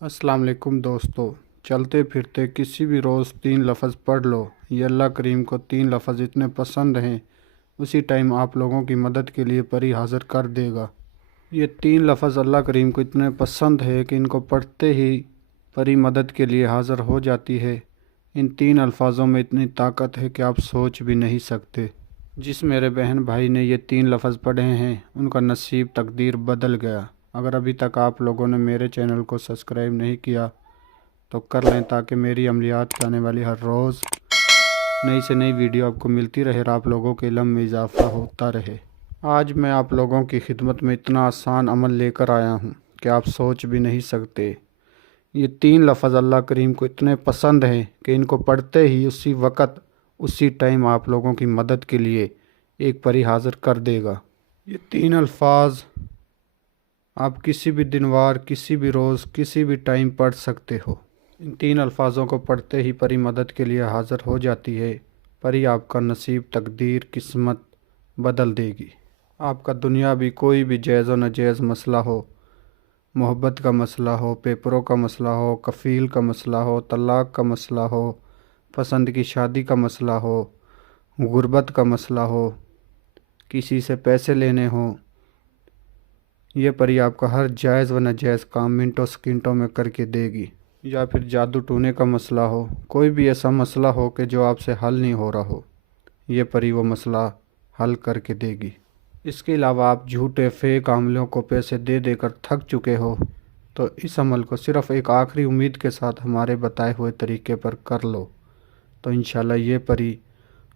अस्सलाम वालेकुम दोस्तों। चलते फिरते किसी भी रोज़ 3 लफ्ज़ पढ़ लो। ये अल्लाह करीम को 3 लफ्ज़ इतने पसंद हैं, उसी टाइम आप लोगों की मदद के लिए परी हाज़िर कर देगा। ये 3 लफ्ज़ अल्लाह करीम को इतने पसंद है कि इनको पढ़ते ही परी मदद के लिए हाज़िर हो जाती है। इन 3 अल्फाज़ों में इतनी ताकत है कि आप सोच भी नहीं सकते। जिस मेरे बहन भाई ने ये 3 लफ्ज़ पढ़े हैं उनका नसीब तकदीर बदल गया। अगर अभी तक आप लोगों ने मेरे चैनल को सब्सक्राइब नहीं किया तो कर लें, ताकि मेरी अमलियात पे आने वाली हर रोज़ नई से नई वीडियो आपको मिलती रहे और आप लोगों के इल्म में इजाफ़ा होता रहे। आज मैं आप लोगों की खिदमत में इतना आसान अमल लेकर आया हूँ कि आप सोच भी नहीं सकते। ये 3 लफ्ज़ अल्लाह करीम को इतने पसंद हैं कि इनको पढ़ते ही उसी वक़्त उसी टाइम आप लोगों की मदद के लिए एक परी हाज़िर कर देगा। ये 3 अल्फाज आप किसी भी दिन वार, किसी भी रोज़, किसी भी टाइम पढ़ सकते हो। इन 3 अल्फाजों को पढ़ते ही परी मदद के लिए हाज़िर हो जाती है। परी आपका नसीब, तकदीर, किस्मत बदल देगी। आपका दुनिया भी कोई भी जायज़ व नाजायज़ मसला हो, मोहब्बत का मसला हो, पेपरों का मसला हो, कफ़ील का मसला हो, तलाक़ का मसला हो, पसंद की शादी का मसला हो, गुर्बत का मसला हो, किसी से पैसे लेने हों, ये परी आपका हर जायज़ व नाजायज़ काम मिनटों सेकंडों में करके देगी। या फिर जादू टूने का मसला हो, कोई भी ऐसा मसला हो कि जो आपसे हल नहीं हो रहा हो, ये परी वो मसला हल करके देगी। इसके अलावा आप झूठे फेक आमलों को पैसे दे देकर थक चुके हो तो इस अमल को सिर्फ़ एक आखिरी उम्मीद के साथ हमारे बताए हुए तरीके पर कर लो, तो इंशाल्लाह ये परी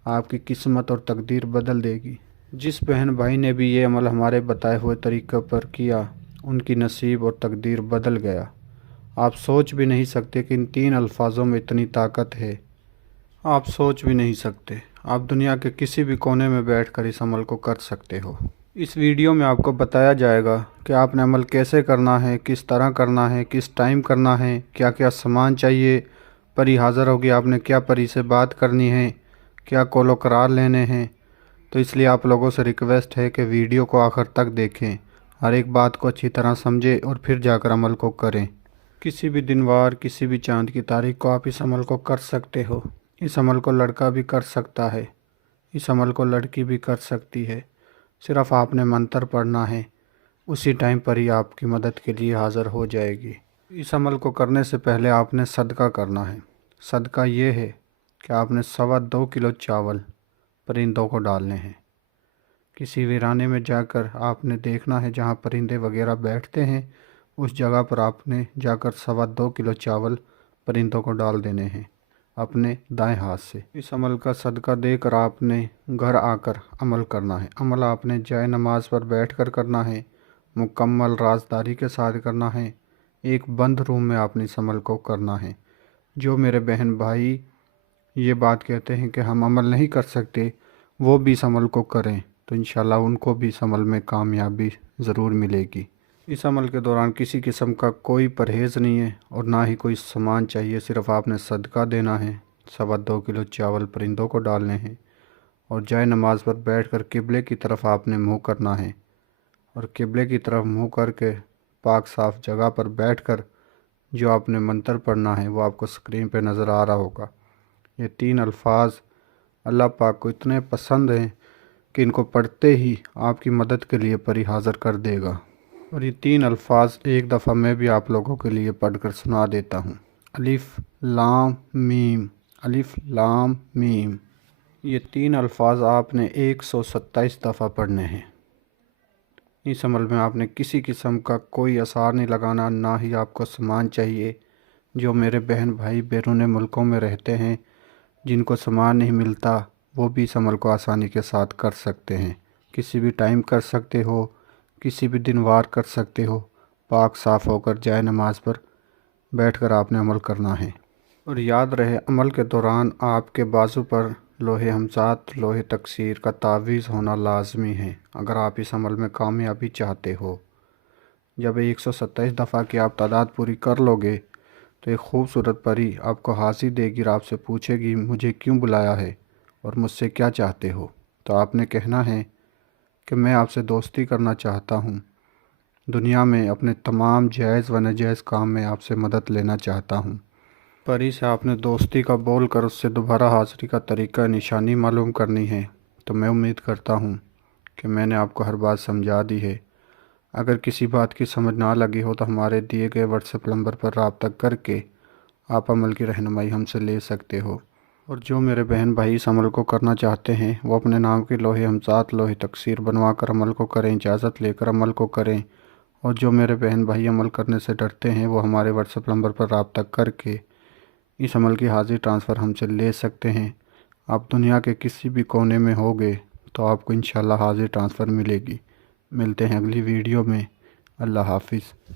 आपकी किस्मत और तकदीर बदल देगी। जिस बहन भाई ने भी ये अमल हमारे बताए हुए तरीक़े पर किया, उनकी नसीब और तकदीर बदल गया। आप सोच भी नहीं सकते कि इन 3 अल्फाजों में इतनी ताकत है। आप सोच भी नहीं सकते। आप दुनिया के किसी भी कोने में बैठकर इस अमल को कर सकते हो। इस वीडियो में आपको बताया जाएगा कि आपने अमल कैसे करना है, किस तरह करना है, किस टाइम करना है, क्या क्या सामान चाहिए, परी हाज़िर होगी, आपने क्या परी से बात करनी है, क्या कॉलो करार लेने हैं। तो इसलिए आप लोगों से रिक्वेस्ट है कि वीडियो को आखिर तक देखें, हर एक बात को अच्छी तरह समझें और फिर जाकर अमल को करें। किसी भी दिन वार, किसी भी चाँद की तारीख को आप इस अमल को कर सकते हो। इस अमल को लड़का भी कर सकता है, इस अमल को लड़की भी कर सकती है। सिर्फ़ आपने मंत्र पढ़ना है, उसी टाइम पर ही आपकी मदद के लिए हाज़िर हो जाएगी। इस अमल को करने से पहले आपने सदका करना है। सदका ये है कि आपने 2.25 किलो चावल परिंदों को डालने हैं। किसी वीराने में जाकर आपने देखना है जहाँ परिंदे वगैरह बैठते हैं, उस जगह पर आपने जाकर 2.25 किलो चावल परिंदों को डाल देने हैं अपने दाएं हाथ से। इस अमल का सदका देकर आपने घर आकर अमल करना है। अमल आपने जाए नमाज पर बैठकर करना है, मुकम्मल राजदारी के साथ करना है। एक बंद रूम में आपने इस अमल को करना है। जो मेरे बहन भाई ये बात कहते हैं कि हम अमल नहीं कर सकते, वो भी इस अमल को करें तो इंशाल्लाह उनको भी इस अमल में कामयाबी ज़रूर मिलेगी। इस अमल के दौरान किसी किस्म का कोई परहेज़ नहीं है और ना ही कोई सामान चाहिए। सिर्फ़ आपने सदका देना है, 2.25 किलो चावल परिंदों को डालने हैं और जाए नमाज पर बैठकर किबले की तरफ आपने मुँह करना है और किबले की तरफ मुँह करके पाक साफ़ जगह पर बैठकर जो आपने मंत्र पढ़ना है वो आपको स्क्रीन पर नज़र आ रहा होगा। ये 3 अल्फाज अल्लाह पाक को इतने पसंद हैं कि इनको पढ़ते ही आपकी मदद के लिए परी हाज़िर कर देगा। और ये 3 अल्फाज एक दफ़ा मैं भी आप लोगों के लिए पढ़कर सुना देता हूँ। अलिफ़ लाम मीम, अलिफ़ लाम मीम। ये 3 अल्फाज आपने 127 दफ़ा पढ़ने हैं। इस अमल में आपने किसी किस्म का कोई असर नहीं लगाना, ना ही आपको सामान चाहिए। जो मेरे बहन भाई बैरून मुल्कों में रहते हैं, जिनको सामान नहीं मिलता, वो भी इस अमल को आसानी के साथ कर सकते हैं। किसी भी टाइम कर सकते हो, किसी भी दिन वार कर सकते हो। पाक साफ़ होकर जाए नमाज पर बैठकर आपने अमल करना है। और याद रहे, अमल के दौरान आपके बाजू पर लोहे हमजात, लोहे तकसीर का तावीज़ होना लाजमी है अगर आप इस अमल में कामयाबी चाहते हो। जब 127 दफ़ा की आप तादाद पूरी कर लोगे तो एक ख़ूबसूरत परी आपको हाज़िर देगी और आपसे पूछेगी मुझे क्यों बुलाया है और मुझसे क्या चाहते हो। तो आपने कहना है कि मैं आपसे दोस्ती करना चाहता हूँ دنیا میں اپنے تمام جائز و ناجائز کام میں آپ سے مدد لینا چاہتا ہوں۔ پری سے آپ نے دوستی کا بول کر اس سے دوبارہ حاضری کا طریقہ نشانی معلوم کرنی ہے، تو میں امید کرتا ہوں کہ میں نے آپ کو ہر بات سمجھا دی ہے۔ اگر کسی بات کی سمجھ نہ لگی ہو تو ہمارے دیے گئے واٹس ایپ نمبر پر رابطہ کر کے آپ عمل کی رہنمائی ہم سے لے سکتے ہو۔ اور جو میرے بہن بھائی اس عمل کو کرنا چاہتے ہیں وہ اپنے نام کے لوہے ہمزاد لوہے تکثیر بنوا کر عمل کو کریں، اجازت لے کر عمل کو کریں۔ اور جو میرے بہن بھائی عمل کرنے سے ڈرتے ہیں وہ ہمارے واٹس ایپ نمبر پر رابطہ کر کے اس عمل کی حاضری ٹرانسفر ہم سے لے سکتے ہیں۔ آپ دنیا کے کسی بھی کونے میں ہوگے تو آپ کو انشاءاللہ حاضری ٹرانسفر ملے گی۔ ملتے ہیں اگلی ویڈیو میں۔ اللہ حافظ۔